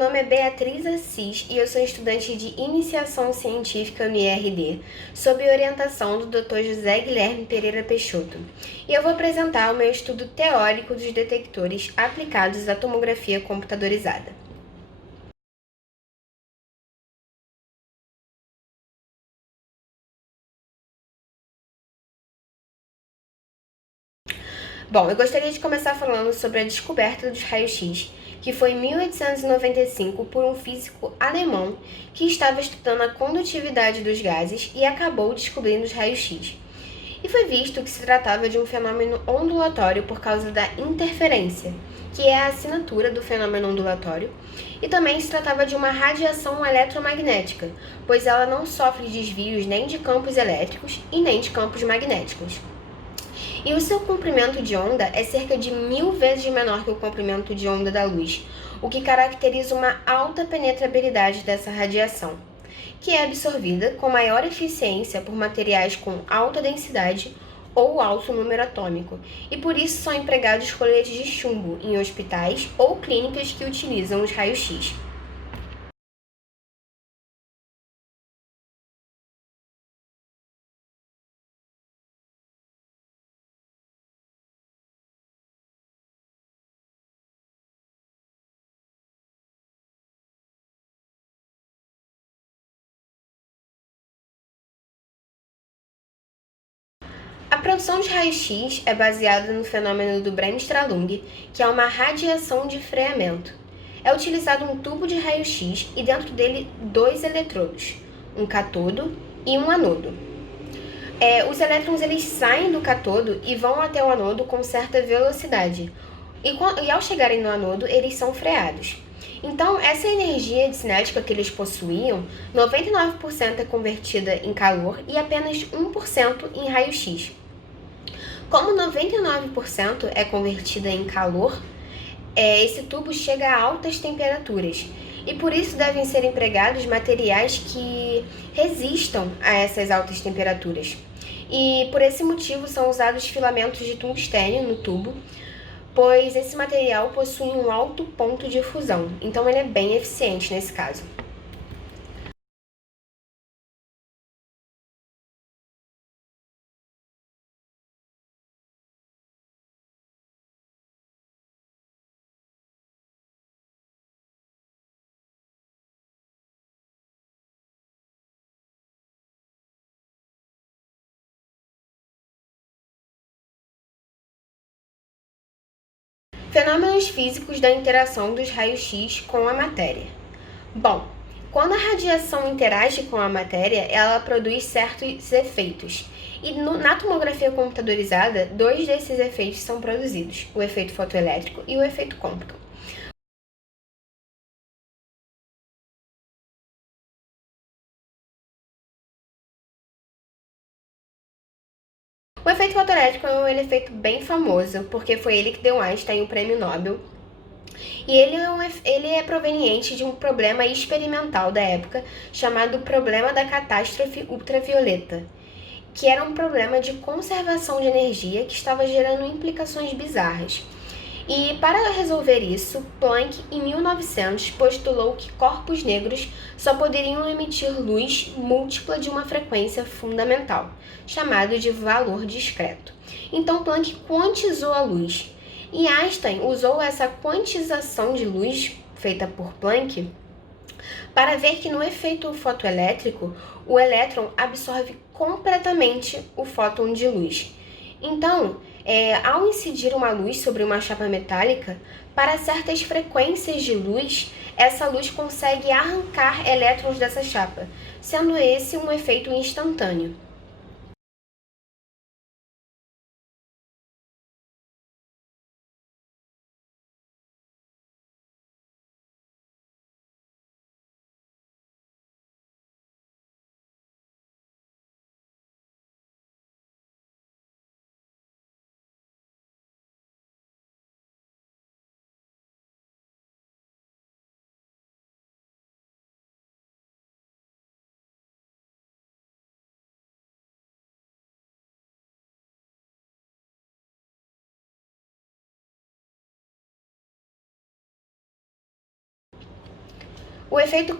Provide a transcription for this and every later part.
nome é Beatriz Assis e eu sou estudante de Iniciação Científica no IRD, sob orientação do Dr. José Guilherme Pereira Peixoto. E eu vou apresentar o meu estudo teórico dos detectores aplicados à tomografia computadorizada. Bom, eu gostaria de começar falando sobre a descoberta dos raios-x, que foi em 1895 por um físico alemão que estava estudando a condutividade dos gases e acabou descobrindo os raios-x. E foi visto que se tratava de um fenômeno ondulatório por causa da interferência, que é a assinatura do fenômeno ondulatório, e também se tratava de uma radiação eletromagnética, pois ela não sofre desvios nem de campos elétricos e nem de campos magnéticos. E o seu comprimento de onda é cerca de 1000 vezes menor que o comprimento de onda da luz, o que caracteriza uma alta penetrabilidade dessa radiação, que é absorvida com maior eficiência por materiais com alta densidade ou alto número atômico, e por isso são empregados coletes de chumbo em hospitais ou clínicas que utilizam os raios-x. A produção de raios-x é baseada no fenômeno do Bremsstrahlung, que é uma radiação de freamento. É utilizado um tubo de raio-x e dentro dele dois eletrodos, um catodo e um anodo. Os elétrons eles saem do catodo e vão até o anodo com certa velocidade, e ao chegarem no anodo eles são freados. Então, essa energia cinética que eles possuíam, 99% é convertida em calor e apenas 1% em raio-x. Como 99% é convertida em calor, esse tubo chega a altas temperaturas e por isso devem ser empregados materiais que resistam a essas altas temperaturas. E por esse motivo são usados filamentos de tungstênio no tubo, pois esse material possui um alto ponto de fusão, então ele é bem eficiente nesse caso. Fenômenos físicos da interação dos raios-x com a matéria. Bom, quando a radiação interage com a matéria, ela produz certos efeitos. E na tomografia computadorizada, dois desses efeitos são produzidos: o efeito fotoelétrico e o efeito Compton. O efeito fotoelétrico é um efeito bem famoso, porque foi ele que deu Einstein o prêmio Nobel. E ele é proveniente de um problema experimental da época chamado problema da catástrofe ultravioleta, que era um problema de conservação de energia que estava gerando implicações bizarras. E para resolver isso, Planck, em 1900, postulou que corpos negros só poderiam emitir luz múltipla de uma frequência fundamental, chamado de valor discreto. Então Planck quantizou a luz. E Einstein usou essa quantização de luz feita por Planck para ver que no efeito fotoelétrico, o elétron absorve completamente o fóton de luz. Então, ao incidir uma luz sobre uma chapa metálica, para certas frequências de luz, essa luz consegue arrancar elétrons dessa chapa, sendo esse um efeito instantâneo.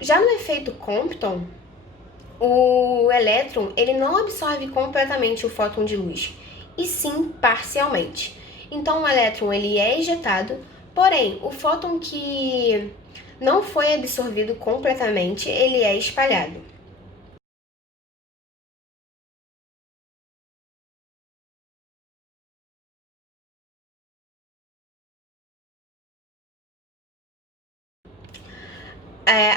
Já no efeito Compton, o elétron ele não absorve completamente o fóton de luz, e sim parcialmente. Então o elétron ele é ejetado, porém o fóton que não foi absorvido completamente, ele é espalhado.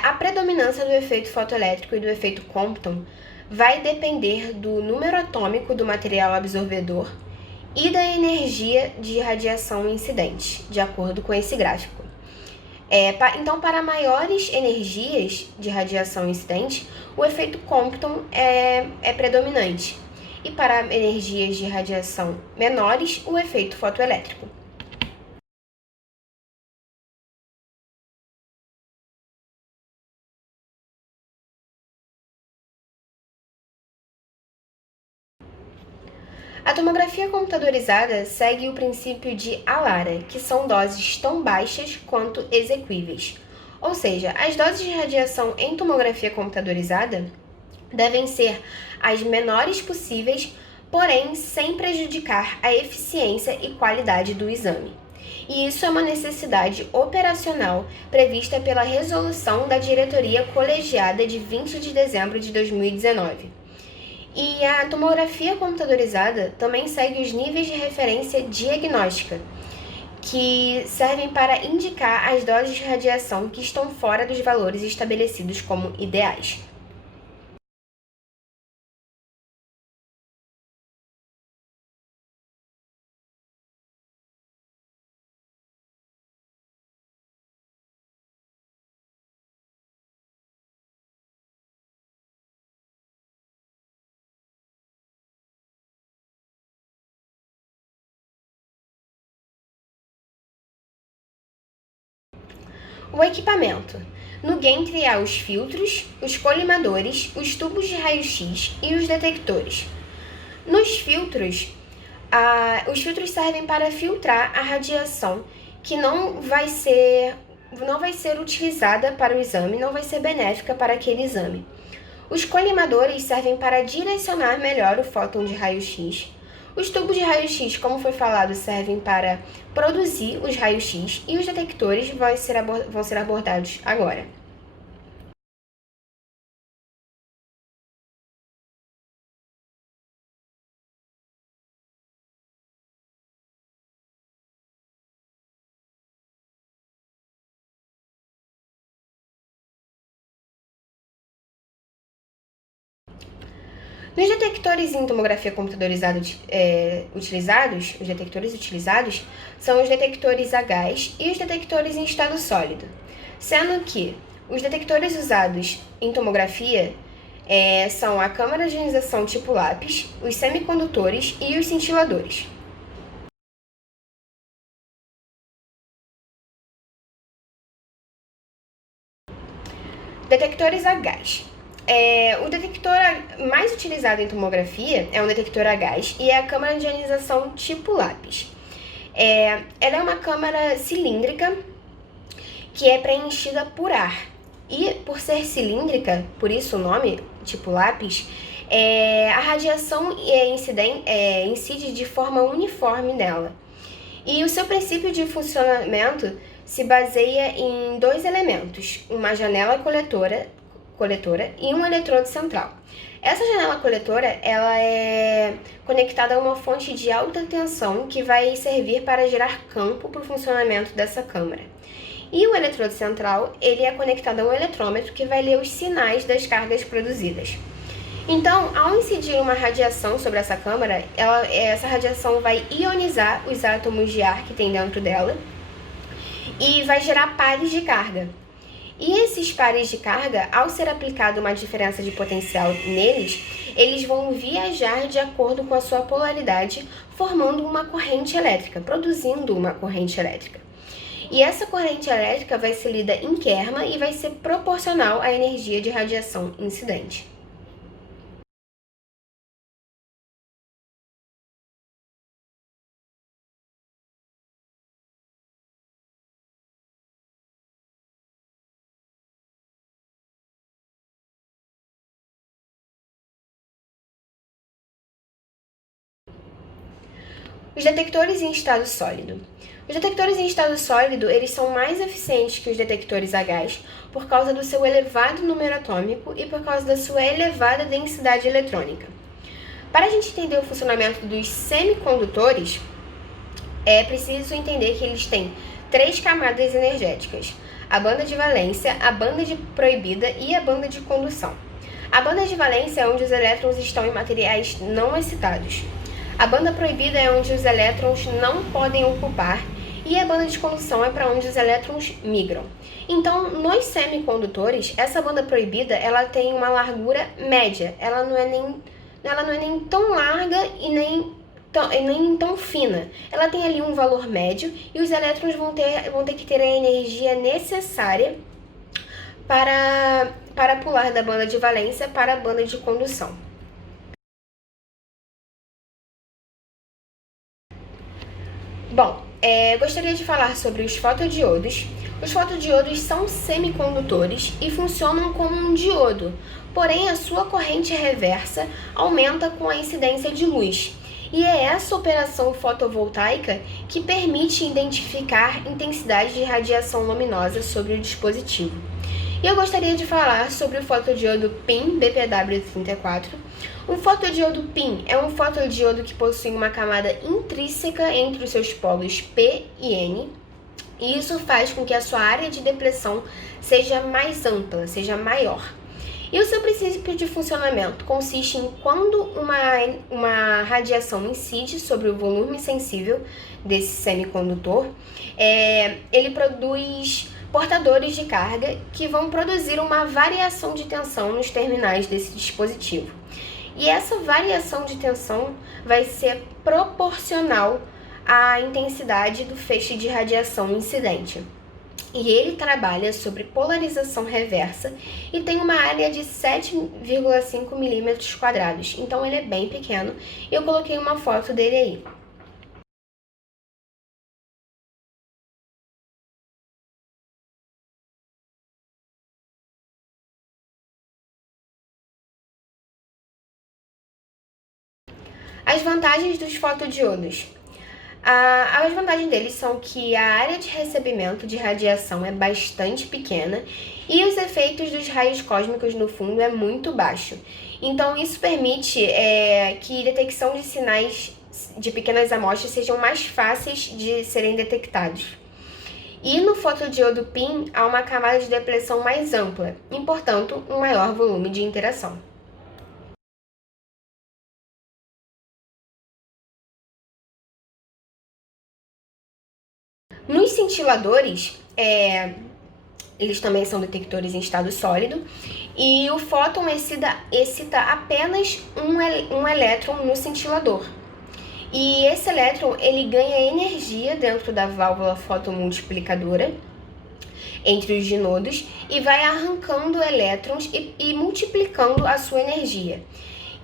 A predominância do efeito fotoelétrico e do efeito Compton vai depender do número atômico do material absorvedor e da energia de radiação incidente, de acordo com esse gráfico. Então, para maiores energias de radiação incidente, o efeito Compton é predominante, e para energias de radiação menores, o efeito fotoelétrico. A tomografia computadorizada segue o princípio de ALARA, que são doses tão baixas quanto exequíveis. Ou seja, as doses de radiação em tomografia computadorizada devem ser as menores possíveis, porém sem prejudicar a eficiência e qualidade do exame. E isso é uma necessidade operacional prevista pela resolução da diretoria colegiada de 20 de dezembro de 2019. E a tomografia computadorizada também segue os níveis de referência diagnóstica, que servem para indicar as doses de radiação que estão fora dos valores estabelecidos como ideais. O equipamento. No gantry há os filtros, os colimadores, os tubos de raio-x e os detectores. Nos filtros, os filtros servem para filtrar a radiação que não vai ser utilizada para o exame, não vai ser benéfica para aquele exame. Os colimadores servem para direcionar melhor o fóton de raio-x. Os tubos de raio-x, como foi falado, servem para produzir os raios-x e os detectores vão ser abordados agora. Nos detectores em tomografia computadorizada os detectores utilizados são os detectores a gás e os detectores em estado sólido, sendo que os detectores usados em tomografia são a câmara de ionização tipo lápis, os semicondutores e os cintiladores. Detectores a gás. O detector mais utilizado em tomografia é um detector a gás e é a câmara de ionização tipo lápis. Ela é uma câmara cilíndrica que é preenchida por ar. E por ser cilíndrica, por isso o nome, tipo lápis, a radiação incide de forma uniforme nela. E o seu princípio de funcionamento se baseia em dois elementos, uma janela coletora e um eletrodo central. Essa janela coletora ela é conectada a uma fonte de alta tensão que vai servir para gerar campo para o funcionamento dessa câmara. E o eletrodo central ele é conectado a um eletrômetro que vai ler os sinais das cargas produzidas. Então, ao incidir uma radiação sobre essa câmara, essa radiação vai ionizar os átomos de ar que tem dentro dela e vai gerar pares de carga. E esses pares de carga, ao ser aplicada uma diferença de potencial neles, eles vão viajar de acordo com a sua polaridade, formando uma corrente elétrica, produzindo uma corrente elétrica. E essa corrente elétrica vai ser lida em kerma e vai ser proporcional à energia de radiação incidente. Os detectores em estado sólido. Os detectores em estado sólido, eles são mais eficientes que os detectores a gás por causa do seu elevado número atômico e por causa da sua elevada densidade eletrônica. Para a gente entender o funcionamento dos semicondutores, é preciso entender que eles têm 3 camadas energéticas: a banda de valência, a banda de proibida e a banda de condução. A banda de valência é onde os elétrons estão em materiais não excitados. A banda proibida é onde os elétrons não podem ocupar e a banda de condução é para onde os elétrons migram. Então, nos semicondutores, essa banda proibida ela tem uma largura média. Ela não é nem tão larga e nem tão fina. Ela tem ali um valor médio e os elétrons vão ter que ter a energia necessária para pular da banda de valência para a banda de condução. Bom, gostaria de falar sobre os fotodiodos. Os fotodiodos são semicondutores e funcionam como um diodo, porém a sua corrente reversa aumenta com a incidência de luz. E é essa operação fotovoltaica que permite identificar intensidade de radiação luminosa sobre o dispositivo. E eu gostaria de falar sobre o fotodiodo PIN BPW34. O fotodiodo PIN é um fotodiodo que possui uma camada intrínseca entre os seus polos P e N, e isso faz com que a sua área de depressão seja mais ampla, seja maior. E o seu princípio de funcionamento consiste em quando uma radiação incide sobre o volume sensível desse semicondutor, ele produz portadores de carga que vão produzir uma variação de tensão nos terminais desse dispositivo. E essa variação de tensão vai ser proporcional à intensidade do feixe de radiação incidente. E ele trabalha sobre polarização reversa e tem uma área de 7,5 milímetros quadrados. Então ele é bem pequeno e eu coloquei uma foto dele aí. As vantagens dos fotodiodos. As vantagens deles são que a área de recebimento de radiação é bastante pequena e os efeitos dos raios cósmicos no fundo é muito baixo. Então, isso permite que detecção de sinais de pequenas amostras sejam mais fáceis de serem detectados. E no fotodiodo PIN há uma camada de depressão mais ampla e, portanto, um maior volume de interação. Nos cintiladores, eles também são detectores em estado sólido, e o fóton excita apenas um elétron no cintilador. E esse elétron ele ganha energia dentro da válvula fotomultiplicadora entre os dinodos e vai arrancando elétrons e multiplicando a sua energia.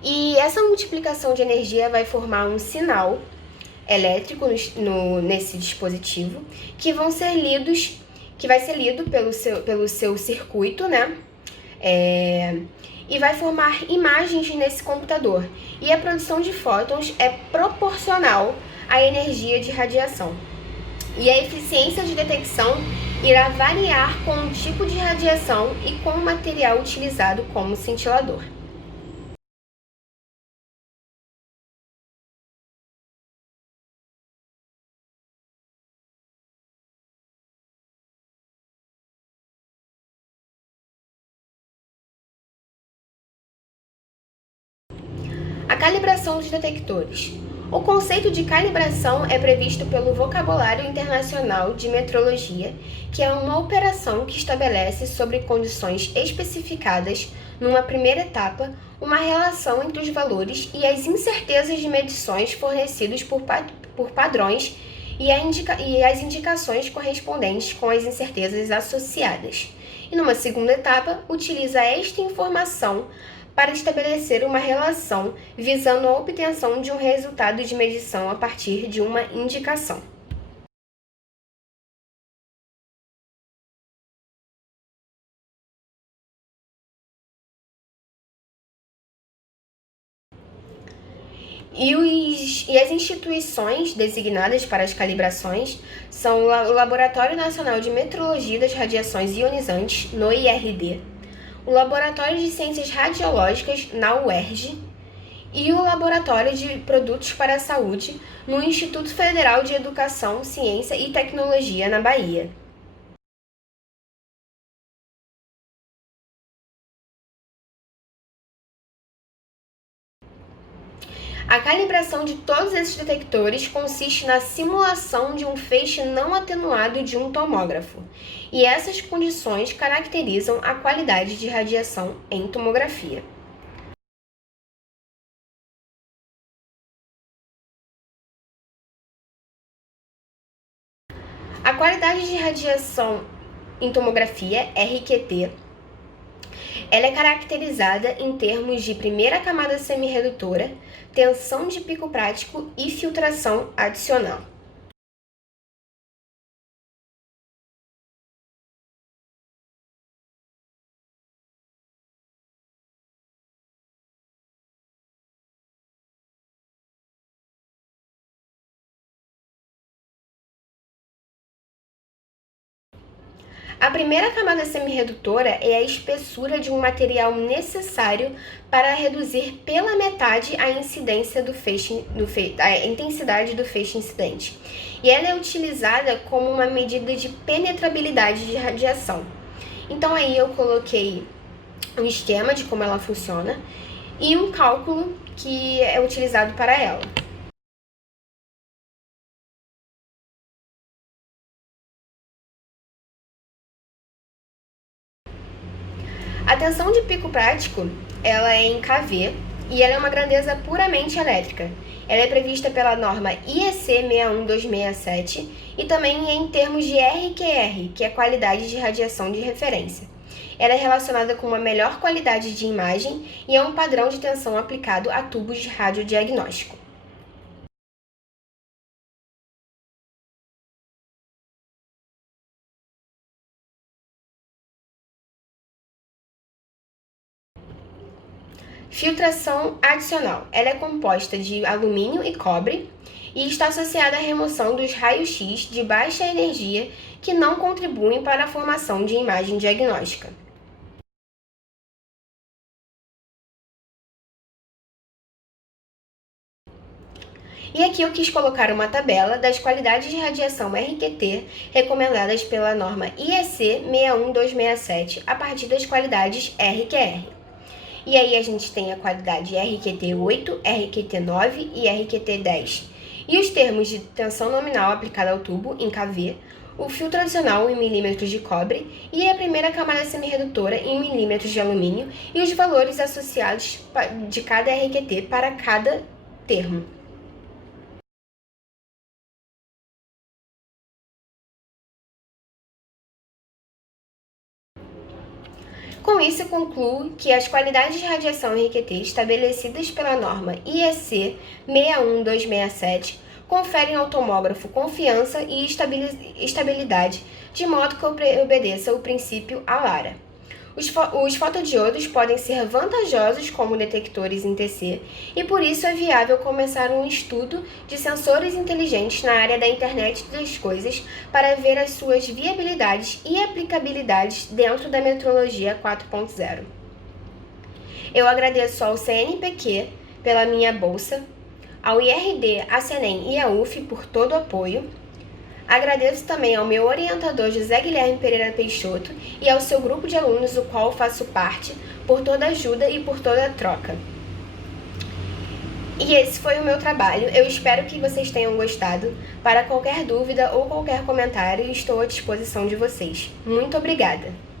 E essa multiplicação de energia vai formar um sinal elétrico nesse dispositivo que vai ser lido pelo seu circuito, né? E vai formar imagens nesse computador. E a produção de fótons é proporcional à energia de radiação. E a eficiência de detecção irá variar com o tipo de radiação e com o material utilizado como cintilador. A calibração dos detectores. O conceito de calibração é previsto pelo Vocabulário Internacional de Metrologia, que é uma operação que estabelece, sobre condições especificadas, numa primeira etapa, uma relação entre os valores e as incertezas de medições fornecidos por padrões e as indicações correspondentes com as incertezas associadas. E numa segunda etapa, utiliza esta informação para estabelecer uma relação visando a obtenção de um resultado de medição a partir de uma indicação. E as instituições designadas para as calibrações são o Laboratório Nacional de Metrologia das Radiações Ionizantes, no IRD, o Laboratório de Ciências Radiológicas, na UERJ, e o Laboratório de Produtos para a Saúde, no Instituto Federal de Educação, Ciência e Tecnologia, na Bahia. A calibração de todos esses detectores consiste na simulação de um feixe não atenuado de um tomógrafo, e essas condições caracterizam a qualidade de radiação em tomografia. A qualidade de radiação em tomografia, RQT, ela é caracterizada em termos de primeira camada semirredutora, tensão de pico prático e filtração adicional. A primeira camada semirredutora é a espessura de um material necessário para reduzir pela metade a incidência a intensidade do feixe incidente. E ela é utilizada como uma medida de penetrabilidade de radiação. Então aí eu coloquei um esquema de como ela funciona e um cálculo que é utilizado para ela. A tensão de pico prático, ela é em kV e ela é uma grandeza puramente elétrica. Ela é prevista pela norma IEC 61267 e também em termos de RQR, que é qualidade de radiação de referência. Ela é relacionada com uma melhor qualidade de imagem e é um padrão de tensão aplicado a tubos de radiodiagnóstico. Filtração adicional. Ela é composta de alumínio e cobre e está associada à remoção dos raios-x de baixa energia que não contribuem para a formação de imagem diagnóstica. E aqui eu quis colocar uma tabela das qualidades de radiação RQT recomendadas pela norma IEC 61267 a partir das qualidades RQR. E aí a gente tem a qualidade RQT8, RQT9 e RQT10. E os termos de tensão nominal aplicada ao tubo, em kV, o filtro adicional em milímetros de cobre e a primeira camada semirredutora em milímetros de alumínio e os valores associados de cada RQT para cada termo. Com isso, eu concluo que as qualidades de radiação RQT estabelecidas pela norma IEC 61267 conferem ao tomógrafo confiança e estabilidade, de modo que obedeça o princípio ALARA. Os fotodiodos podem ser vantajosos como detectores em TC e por isso é viável começar um estudo de sensores inteligentes na área da internet das coisas para ver as suas viabilidades e aplicabilidades dentro da metrologia 4.0. Eu agradeço ao CNPq pela minha bolsa, ao IRD, à CENEM e à UF por todo o apoio. Agradeço também ao meu orientador José Guilherme Pereira Peixoto e ao seu grupo de alunos, do qual faço parte, por toda a ajuda e por toda a troca. E esse foi o meu trabalho. Eu espero que vocês tenham gostado. Para qualquer dúvida ou qualquer comentário, estou à disposição de vocês. Muito obrigada!